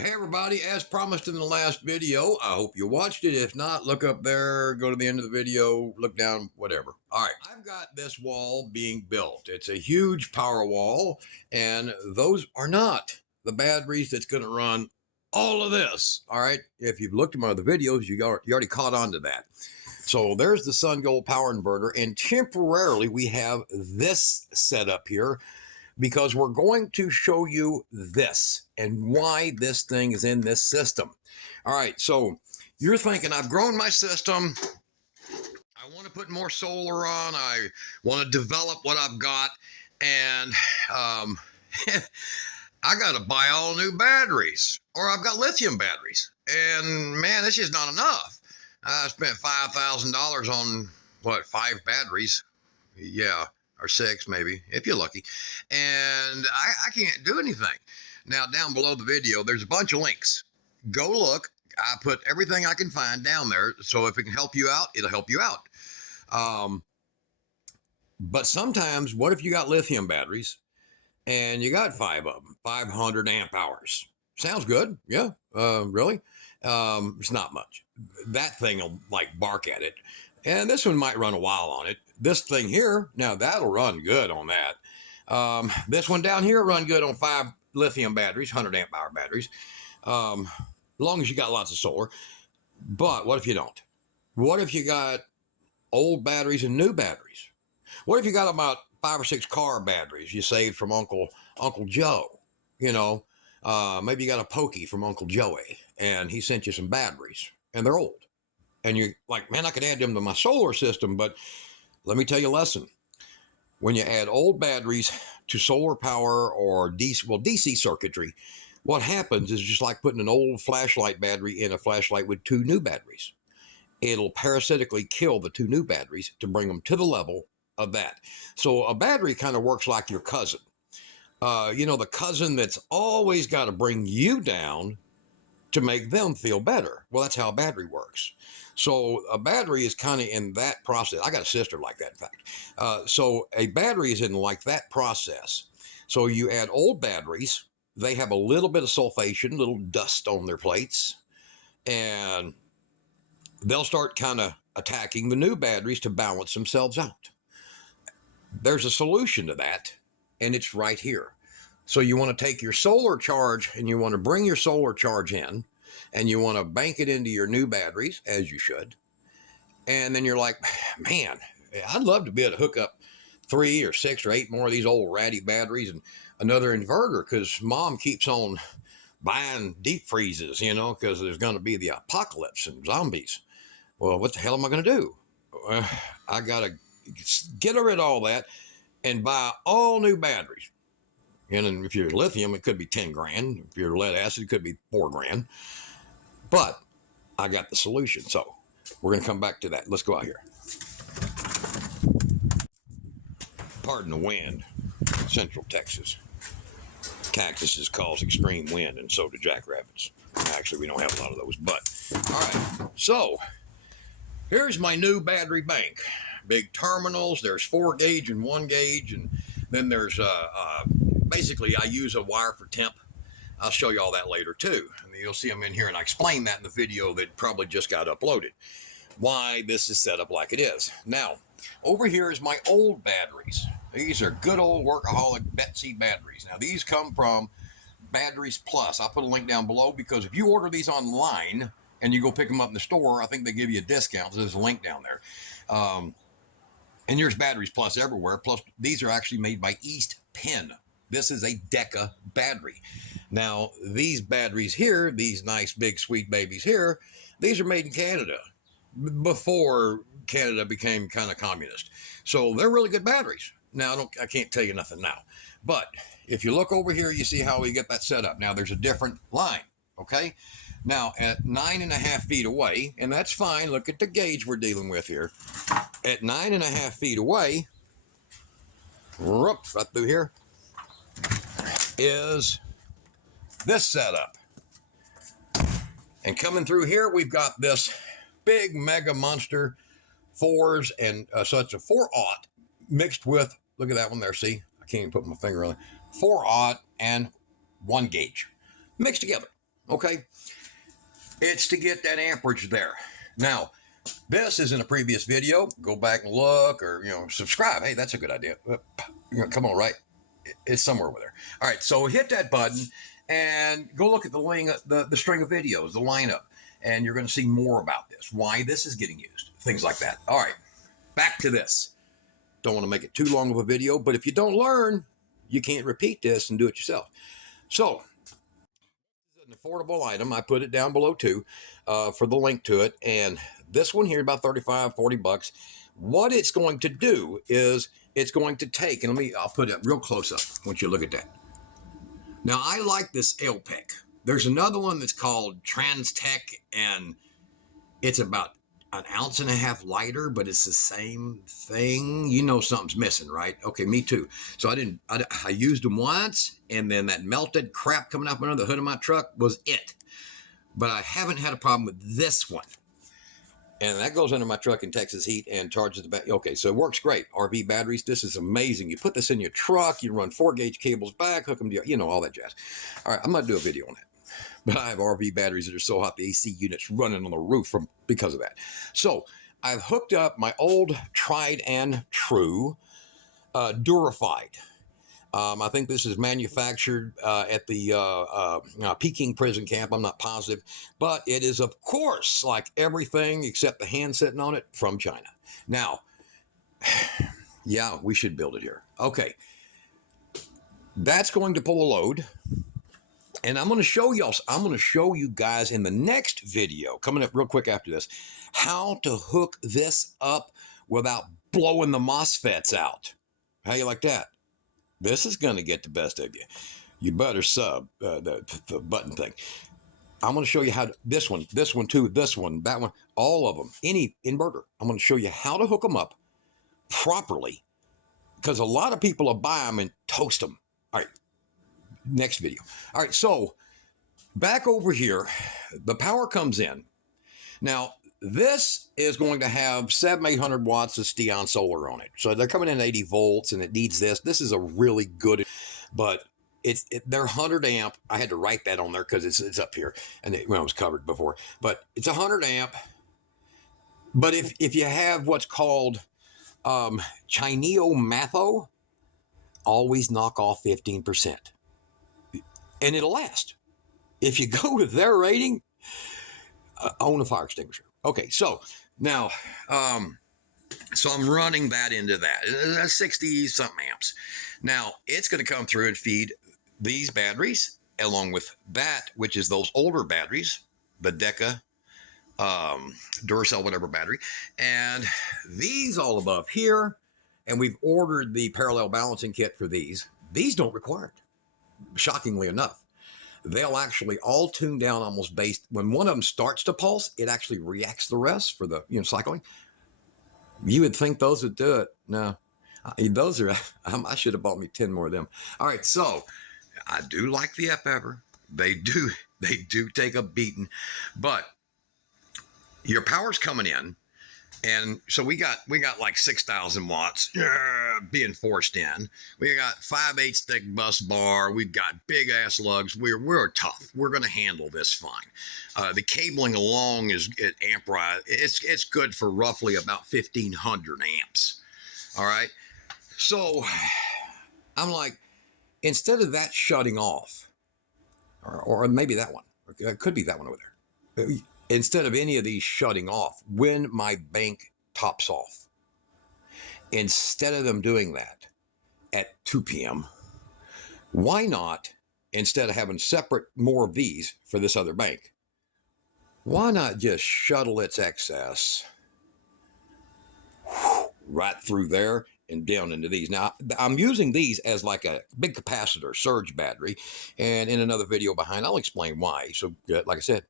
Hey everybody, as promised in the last video, I hope you watched it. If not, look up there, go to the end of the video, look down, whatever. All right, I've got this wall being built. It's a huge power wall, and those are not the batteries that's going to run all of this. All right, if you've looked at my other videos, you already caught on to that. So there's the Sun Gold power inverter, and temporarily we have this setup here, because we're going to show you this and why this thing is in this system. All right, so you're thinking, I've grown my system. I want to put more solar on. I want to develop what I've got. And I got to buy all new batteries, or I've got lithium batteries. And man, it's just not enough. I spent $5,000 on, what, 5 batteries? Yeah. Or 6 maybe, if you're lucky. And I can't do anything. Now, down below the video, there's a bunch of links. Go look. I put everything I can find down there. So if it can help you out, it'll help you out. But sometimes, what if you got lithium batteries and you got 5 of them, 500 amp hours? Sounds good. Yeah. Really? It's not much. That thing will like bark at it. And this one might run a while on it. This thing here, now that'll run good on that. This one down here run good on 5 lithium batteries, 100 amp hour batteries, as long as you got lots of solar. But what if you don't? What if you got old batteries and new batteries? What if you got about 5 or 6 car batteries you saved from Uncle Joe? You know, maybe you got a pokey from Uncle Joey, and he sent you some batteries, and they're old. And you're like, man, I could add them to my solar system. But let me tell you a lesson. When you add old batteries to solar power or DC circuitry, what happens is just like putting an old flashlight battery in a flashlight with 2 new batteries. It'll parasitically kill the 2 new batteries to bring them to the level of that. So a battery kind of works like your cousin. You know, the cousin that's always got to bring you down to make them feel better. Well, that's how a battery works. So a battery is kind of in that process. I got a sister like that, in fact. So a battery is in like that process. So you add old batteries. They have a little bit of sulfation, little dust on their plates, and they'll start kind of attacking the new batteries to balance themselves out. There's a solution to that, and it's right here. So you want to take your solar charge and you want to bring your solar charge in, and you want to bank it into your new batteries, as you should. And then you're like, man, I'd love to be able to hook up 3 or 6 or 8 more of these old ratty batteries and another inverter, because mom keeps on buying deep freezes, you know, because there's going to be the apocalypse and zombies. Well, what the hell am I going to do? I got to get rid of all that and buy all new batteries. And if you're lithium, it could be 10 grand. If you're lead acid, it could be 4 grand. But I got the solution. So we're going to come back to that. Let's go out here. Pardon the wind. Central Texas. Cactuses cause extreme wind, and so do jackrabbits. Actually, we don't have a lot of those. But, all right. So here's my new battery bank. Big terminals. There's 4 gauge and 1 gauge. And then there's basically, I use a wire for temp. I'll show you all that later too. And you'll see them in here, and I explained that in the video that probably just got uploaded, why this is set up like it is. Now, over here is my old batteries. These are good old workaholic Betsy batteries. Now, these come from Batteries Plus. I'll put a link down below, because if you order these online and you go pick them up in the store, I think they give you a discount. So there's a link down there. And there's Batteries Plus everywhere. Plus, these are actually made by East Penn. This is a Deca battery. Now, these batteries here, these nice big sweet babies here, these are made in Canada before Canada became kind of communist. So they're really good batteries. Now, I can't tell you nothing now. But if you look over here, you see how we get that set up. Now, there's a different line, okay? Now, at 9.5 feet away, and that's fine. Look at the gauge we're dealing with here. At 9.5 feet away, right through here, is this setup. And coming through here, we've got this big mega monster 4s, and so it's a 4-aught mixed with, look at that one there, see? I can't even put my finger on it. 4-aught and 1 gauge mixed together. Okay, it's to get that amperage there. Now, this is in a previous video. Go back and look, or subscribe. Hey, that's a good idea. Come on, right? It's somewhere over there. All right, so hit that button and go look at the link, the string of videos, the lineup, and you're going to see more about this, why this is getting used, things like that. All right, back to this. Don't want to make it too long of a video, but if you don't learn, you can't repeat this and do it yourself. So, this is an affordable item. I put it down below too for the link to it. And this one here, about 35, 40 bucks. What it's going to do is it's going to take, and I'll put it real close up. I want you to look at that. Now, I like this LPEC. There's another one that's called Transtech, and it's about an ounce and a half lighter, but it's the same thing. You know something's missing, right? Okay, me too. So I used them once, and then that melted crap coming up under the hood of my truck was it. But I haven't had a problem with this one. And that goes under my truck in Texas heat and charges the battery. Okay, so it works great. RV batteries, this is amazing. You put this in your truck, you run 4-gauge cables back, hook them to, all that jazz. All right, I'm going to do a video on that. But I have RV batteries that are so hot, the AC unit's running on the roof because of that. So I've hooked up my old tried and true Durified. I think this is manufactured at the Peking prison camp. I'm not positive. But it is, of course, like everything except the hand sitting on it, from China. Now, yeah, we should build it here. Okay. That's going to pull a load. And I'm going to show you guys in the next video, coming up real quick after this, how to hook this up without blowing the MOSFETs out. How you like that? This is going to get the best of you. You better sub the button thing. I'm going to show you how to, this one too, this one, that one, all of them, any inverter. I'm going to show you how to hook them up properly, because a lot of people will buy them and toast them. All right. Next video. All right, so back over here, the power comes in. Now, this is going to have 700-800 watts of Steon solar on it. So they're coming in 80 volts, and it needs this. This is a really good, but they're 100 amp. I had to write that on there because it's up here, and it was covered before. But it's 100 amp. But if you have what's called Chineo Matho, always knock off 15%. And it'll last. If you go to their rating, own a fire extinguisher. Okay, so now, so I'm running that into that. That's 60-something amps. Now, it's going to come through and feed these batteries, along with that, which is those older batteries, the Deca, Duracell, whatever battery, and these all above here. And we've ordered the parallel balancing kit for these. These don't require it. Shockingly enough, they'll actually all tune down almost based. When one of them starts to pulse, it actually reacts the rest for the cycling. You would think those would do it. No, those are. I should have bought me 10 more of them. All right, so I do like the FEver. They do take a beating, but your power's coming in. And so we got like 6,000 watts being forced in. We got 5/8 thick bus bar. We've got big ass lugs. We're tough. We're going to handle this fine. The cabling along is at amperage. It's good for roughly about 1,500 amps. All right. So I'm like, instead of that shutting off, or maybe that one, it could be that one over there. Instead of any of these shutting off when my bank tops off, instead of them doing that at 2 p.m., why not, instead of having separate more of these for this other bank, why not just shuttle its excess right through there and down into these? Now, I'm using these as like a big capacitor surge battery, and in another video behind, I'll explain why. So, like I said,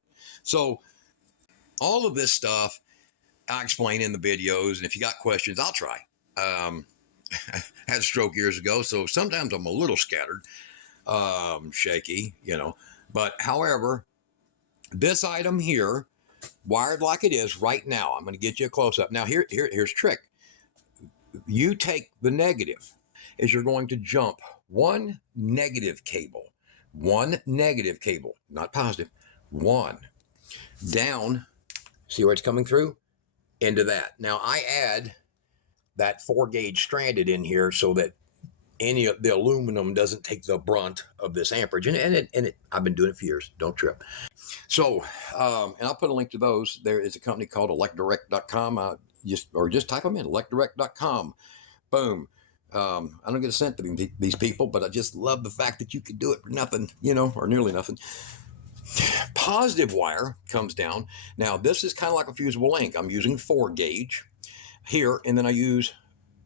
so all of this stuff I explain in the videos, and if you got questions, I'll try. I had a stroke years ago, so sometimes I'm a little scattered, shaky, But however, this item here, wired like it is right now, I'm going to get you a close-up. Now, here's a trick. You take the negative, is you're going to jump one negative cable, not positive, 1. Down, see where it's coming through? Into that. Now I add that 4-gauge stranded in here so that any of the aluminum doesn't take the brunt of this amperage. And I've been doing it for years. Don't trip. So, and I'll put a link to those. There is a company called electdirect.com. Just type them in, electdirect.com. Boom. I don't get a cent to these people, but I just love the fact that you can do it for nothing, or nearly nothing. Positive wire comes down. Now, this is kind of like a fusible link. I'm using 4-gauge here, and then I use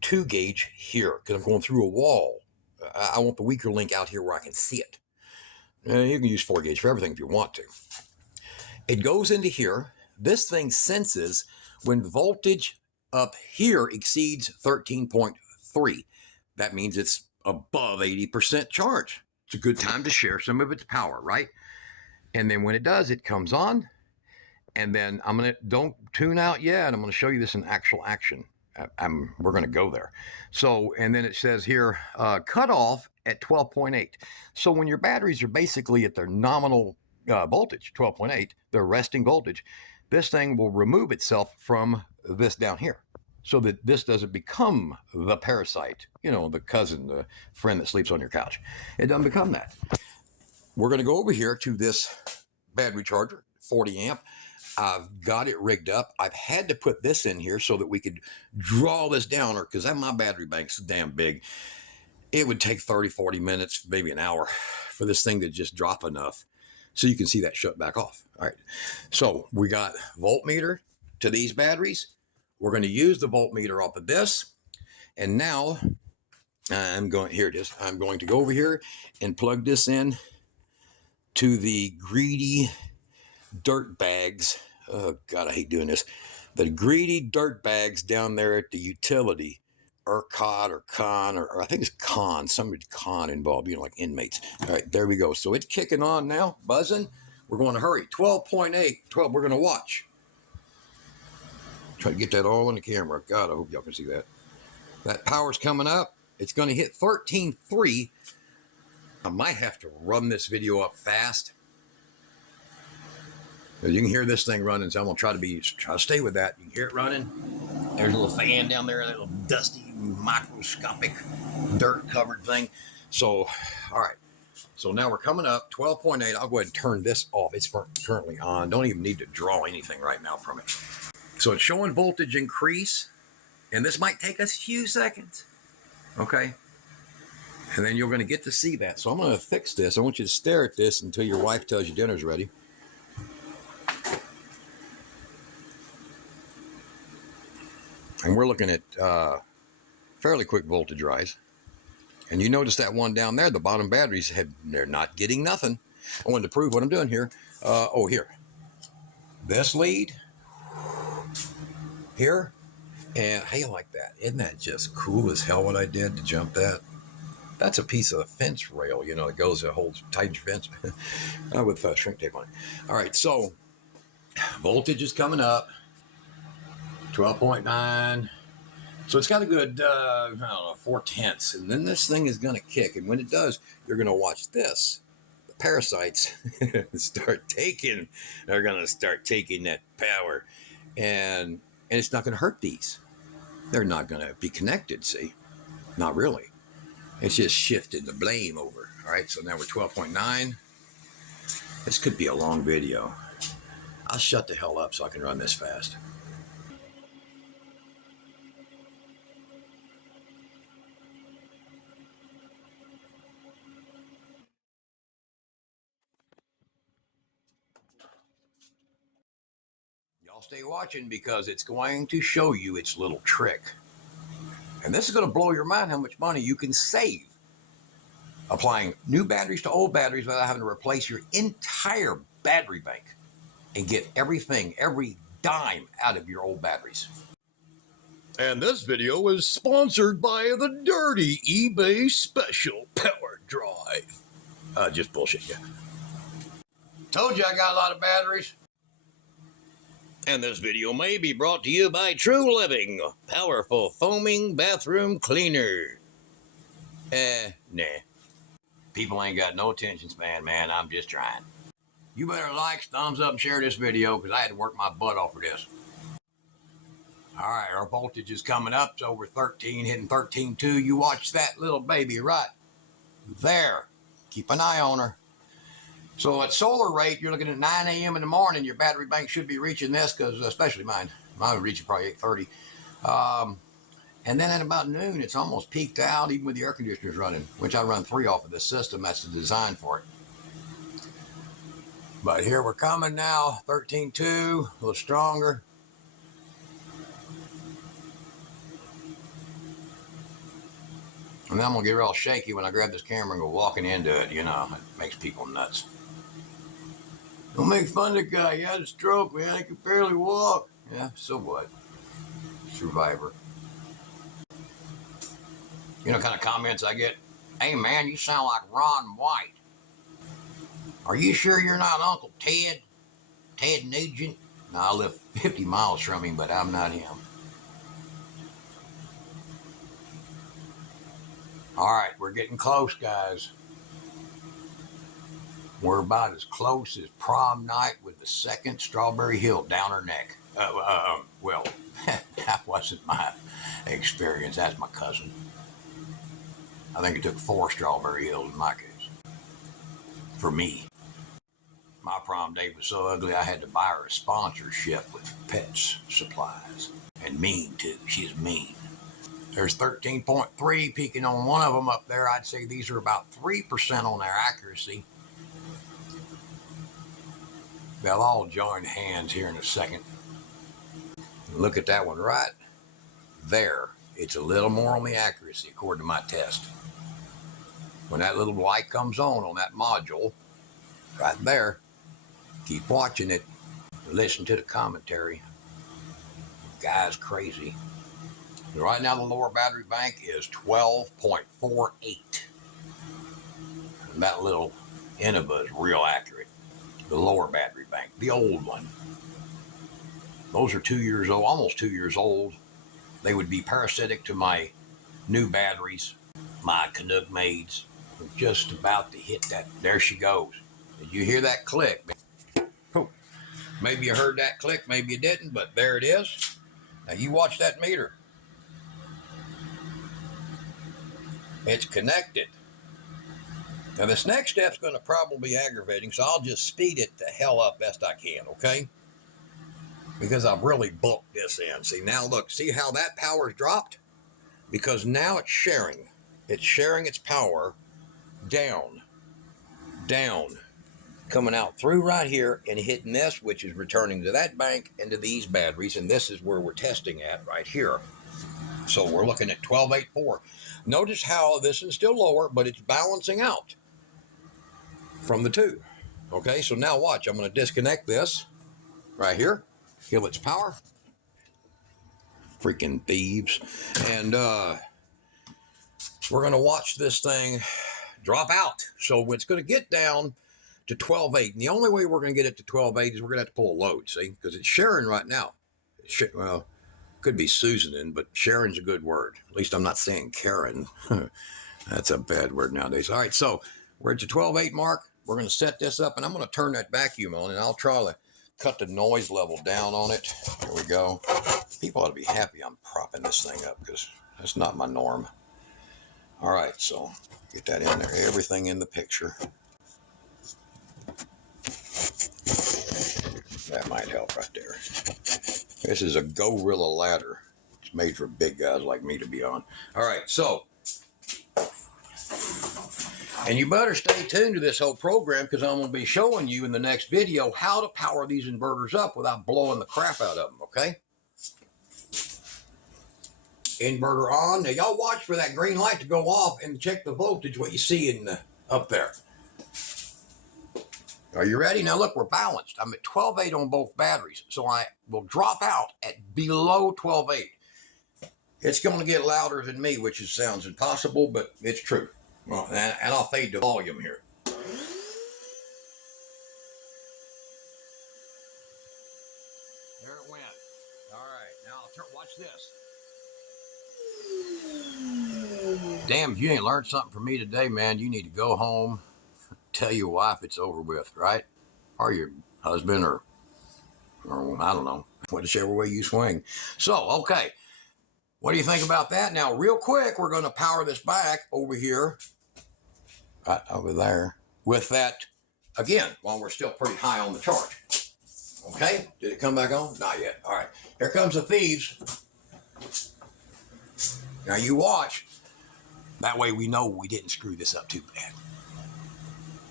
2-gauge here because I'm going through a wall. I want the weaker link out here where I can see it. You can use 4-gauge for everything if you want to. It goes into here. This thing senses when voltage up here exceeds 13.3. That means it's above 80% charge. It's a good time to share some of its power, right? And then when it does, it comes on. And then don't tune out yet. I'm going to show you this in actual action. We're going to go there. So, and then it says here, cut off at 12.8. So when your batteries are basically at their nominal voltage, 12.8, their resting voltage, this thing will remove itself from this down here so that this doesn't become the parasite, the cousin, the friend that sleeps on your couch. It doesn't become that. We're going to go over here to this battery charger, 40 amp. I've got it rigged up. I've had to put this in here so that we could draw this down, because my battery bank's damn big. It would take 30, 40 minutes, maybe an hour for this thing to just drop enough so you can see that shut back off. All right. So we got voltmeter to these batteries. We're going to use the voltmeter off of this. And now here it is. I'm going to go over here and plug this in to the greedy dirt bags. Oh God, I hate doing this. The greedy dirt bags down there at the utility, ERCOT or CON, or I think it's CON, somebody's CON involved, like inmates. All right, there we go. So it's kicking on now, buzzing. We're going to hurry. 12.8, 12, we're going to watch. Try to get that all on the camera. God, I hope y'all can see that. That power's coming up. It's going to hit 13.3. I might have to run this video up fast. You can hear this thing running, so I'm going to try to stay with that. You can hear it running. There's a little fan down there, that little dusty, microscopic, dirt-covered thing. So, all right. So now we're coming up, 12.8. I'll go ahead and turn this off. It's currently on. Don't even need to draw anything right now from it. So it's showing voltage increase, and this might take us a few seconds. Okay? And then you're going to get to see that. So I'm going to fix this. I want you to stare at this until your wife tells you dinner's ready. And we're looking at fairly quick voltage rise. And you notice that one down there, the bottom batteries, they're not getting nothing. I wanted to prove what I'm doing here. Here. This lead. Here. And how you like that? Isn't that just cool as hell what I did to jump that? That's a piece of the fence rail, it holds tight your fence with shrink tape on it. All right, so voltage is coming up. 12.9. So it's got a good, 4/10. And then this thing is going to kick. And when it does, you're going to watch this. The parasites they're going to start taking that power. And it's not going to hurt these. They're not going to be connected, see? Not really. It's just shifted the blame over. All right, so now we're 12.9. This could be a long video. I'll shut the hell up so I can run this fast. Y'all stay watching because it's going to show you its little trick. And this is going to blow your mind how much money you can save applying new batteries to old batteries without having to replace your entire battery bank and get everything, every dime out of your old batteries. And this video was sponsored by the dirty eBay Special Power Drive. Just bullshit, yeah. Told you I got a lot of batteries. And this video may be brought to you by True Living, powerful foaming bathroom cleaner. Nah. People ain't got no attention span, man. I'm just trying. You better like, thumbs up, and share this video because I had to work my butt off for this. All right, our voltage is coming up. It's over 13, hitting 13.2. You watch that little baby right there. Keep an eye on her. So at solar rate, you're looking at 9 a.m. in the morning. Your battery bank should be reaching this, because especially mine would reach probably 8:30. And then at about noon, it's almost peaked out, even with the air conditioners running, which I run 3 off of this system. That's the design for it. But here we're coming now, 13.2, a little stronger. And then I'm going to get real shaky when I grab this camera and go walking into it. You know, it makes people nuts. Don't make fun of the guy. He had a stroke, man. He could barely walk. Yeah, so what? Survivor. You know, kind of comments I get. Hey, man, you sound like Ron White. Are you sure you're not Uncle Ted? Ted Nugent? No, I live 50 miles from him, but I'm not him. All right, we're getting close, guys. We're about as close as prom night with the second Strawberry Hill down her neck. Well, that wasn't my experience. That's my cousin. I think it took 4 Strawberry Hills in my case. For me. My prom date was so ugly I had to buy her a sponsorship with Pets Supplies. And mean, too. She's mean. There's 13.3 peaking on one of them up there. I'd say these are about 3% on their accuracy. They'll all join hands here in a second. Look at that one right there. It's a little more on the accuracy according to my test. When that little light comes on that module, right there, keep watching it. Listen to the commentary. Guy's crazy. Right now the lower battery bank is 12.48. And that little Innova is real accurate. The lower battery bank, the old one. Those are 2 years old, almost 2 years old. They would be parasitic to my new batteries, my Canuck Maids. I'm just about to hit that. There she goes. Did you hear that click? Oh, maybe you heard that click, maybe you didn't, but there it is. Now you watch that meter. It's connected. Now this next step's going to probably be aggravating, so I'll just speed it the hell up best I can, okay? Because I've really bulked this in. See, now look, see how that power's dropped? Because now it's sharing. It's sharing its power down, coming out through right here and hitting this, which is returning to that bank and to these batteries, and this is where we're testing at right here. So we're looking at 12.84. Notice how this is still lower, but it's balancing out from the two. Okay, so now watch. I'm going to disconnect this right here, kill its power. Freaking thieves. And we're going to watch this thing drop out. So it's going to get down to 12.8. And the only way we're going to get it to 12.8 is we're going to have to pull a load, see? Because it's sharing right now. Well, could be Susanin, but Sharon's a good word. At least I'm not saying Karen. That's a bad word nowadays. All right, so we're at the 12.8 mark. We're going to set this up, and I'm going to turn that vacuum on, and I'll try to cut the noise level down on it. There we go. People ought to be happy I'm propping this thing up because that's not my norm. All right, so get that in there. Everything in the picture. That might help right there. This is a Gorilla ladder. It's made for big guys like me to be on. All right, so, and you better stay tuned to this whole program because I'm going to be showing you in the next video how to power these inverters up without blowing the crap out of them, okay? Inverter on. Now, y'all watch for that green light to go off and check the voltage, what you see in up there. Are you ready? Now look, we're balanced. I'm at 12.8 on both batteries, so I will drop out at below 12.8. It's going to get louder than me, which sounds impossible, but it's true. Well, and I'll fade the volume here. There it went. All right, now watch this. Damn, if you ain't learned something from me today, man, you need to go home, tell your wife it's over with, right? or your husband, or I don't know, whichever way you swing. So, okay, what do you think about that? Now, real quick, we're going to power this back over here, right over there, with that, again, while we're still pretty high on the charge. Okay, did it come back on? Not yet. All right, here comes the thieves. Now you watch. That way we know we didn't screw this up too bad.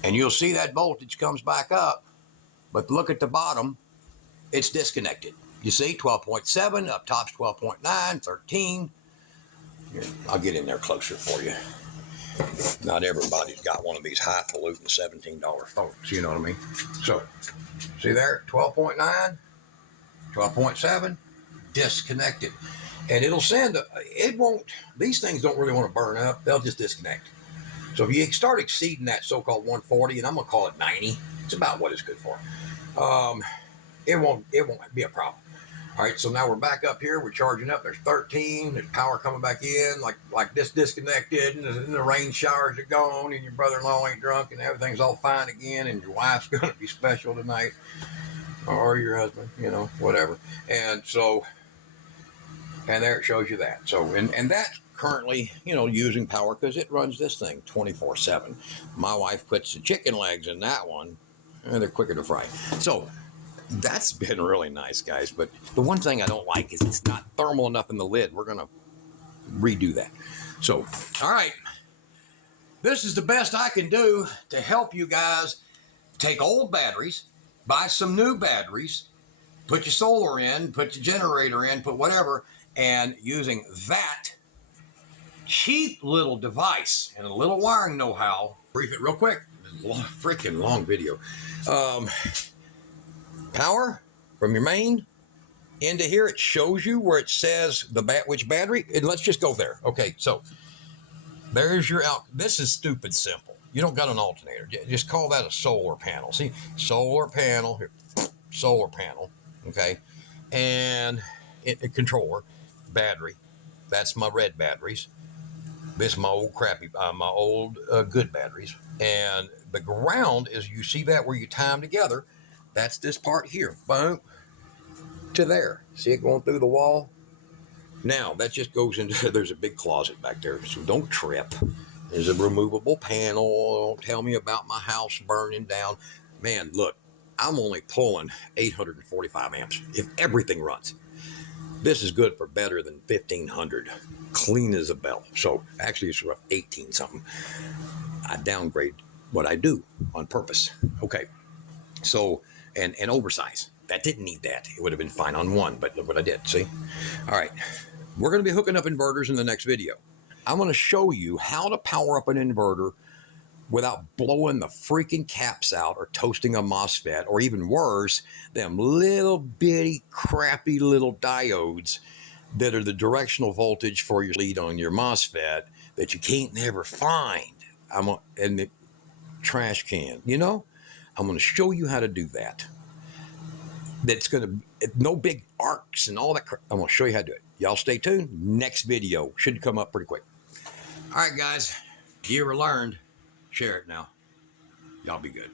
And you'll see that voltage comes back up, but look at the bottom, it's disconnected. You see, 12.7, up top's 12.9, 13. Here, I'll get in there closer for you. Not everybody's got one of these highfalutin $17 phones, you know what I mean? So, see there, 12.9, 12.7, disconnected. And it'll send, it won't, these things don't really want to burn up, they'll just disconnect. So if you start exceeding that so-called 140, and I'm going to call it 90, it's about what it's good for. It won't be a problem. All right, so now we're back up here. We're charging up. There's 13. There's power coming back in, like this disconnected, and the rain showers are gone, and your brother-in-law ain't drunk, and everything's all fine again, and your wife's going to be special tonight, or your husband, you know, whatever. And so, and there it shows you that. So, and that's currently, you know, using power because it runs this thing 24/7. My wife puts the chicken legs in that one, and they're quicker to fry. So that's been really nice, guys. But the one thing I don't like is it's not thermal enough in the lid. We're going to redo that. So, all right. This is the best I can do to help you guys take old batteries, buy some new batteries, put your solar in, put your generator in, put whatever, and using that cheap little device and a little wiring know-how, brief it real quick, freaking long video. Power from your main into here, it shows you where it says which battery, and let's just go there. Okay, so there's your out. This is stupid simple. You don't got an alternator. Just call that a solar panel. See, solar panel here, solar panel. Okay, and a controller, battery. That's my red batteries. This is my old crappy, my old good batteries. And the ground is, you see that where you tie them together. That's this part here, boom, to there. See it going through the wall? Now, that just goes into, there's a big closet back there, so don't trip. There's a removable panel. Don't tell me about my house burning down. Man, look, I'm only pulling 845 amps if everything runs. This is good for better than 1,500, clean as a bell. So actually it's rough 18 something. I downgrade what I do on purpose. Okay, so, and oversize. That didn't need that. It would have been fine on one, but look what I did, see? All right, we're gonna be hooking up inverters in the next video. I'm gonna show you how to power up an inverter without blowing the freaking caps out or toasting a MOSFET, or even worse, them little bitty crappy little diodes that are the directional voltage for your lead on your MOSFET that you can't never find in the trash can, you know? I'm gonna show you how to do that. That's gonna, no big arcs and all that crap. I'm gonna show you how to do it. Y'all stay tuned. Next video should come up pretty quick. All right, guys, you ever learned? Share it now. Y'all be good.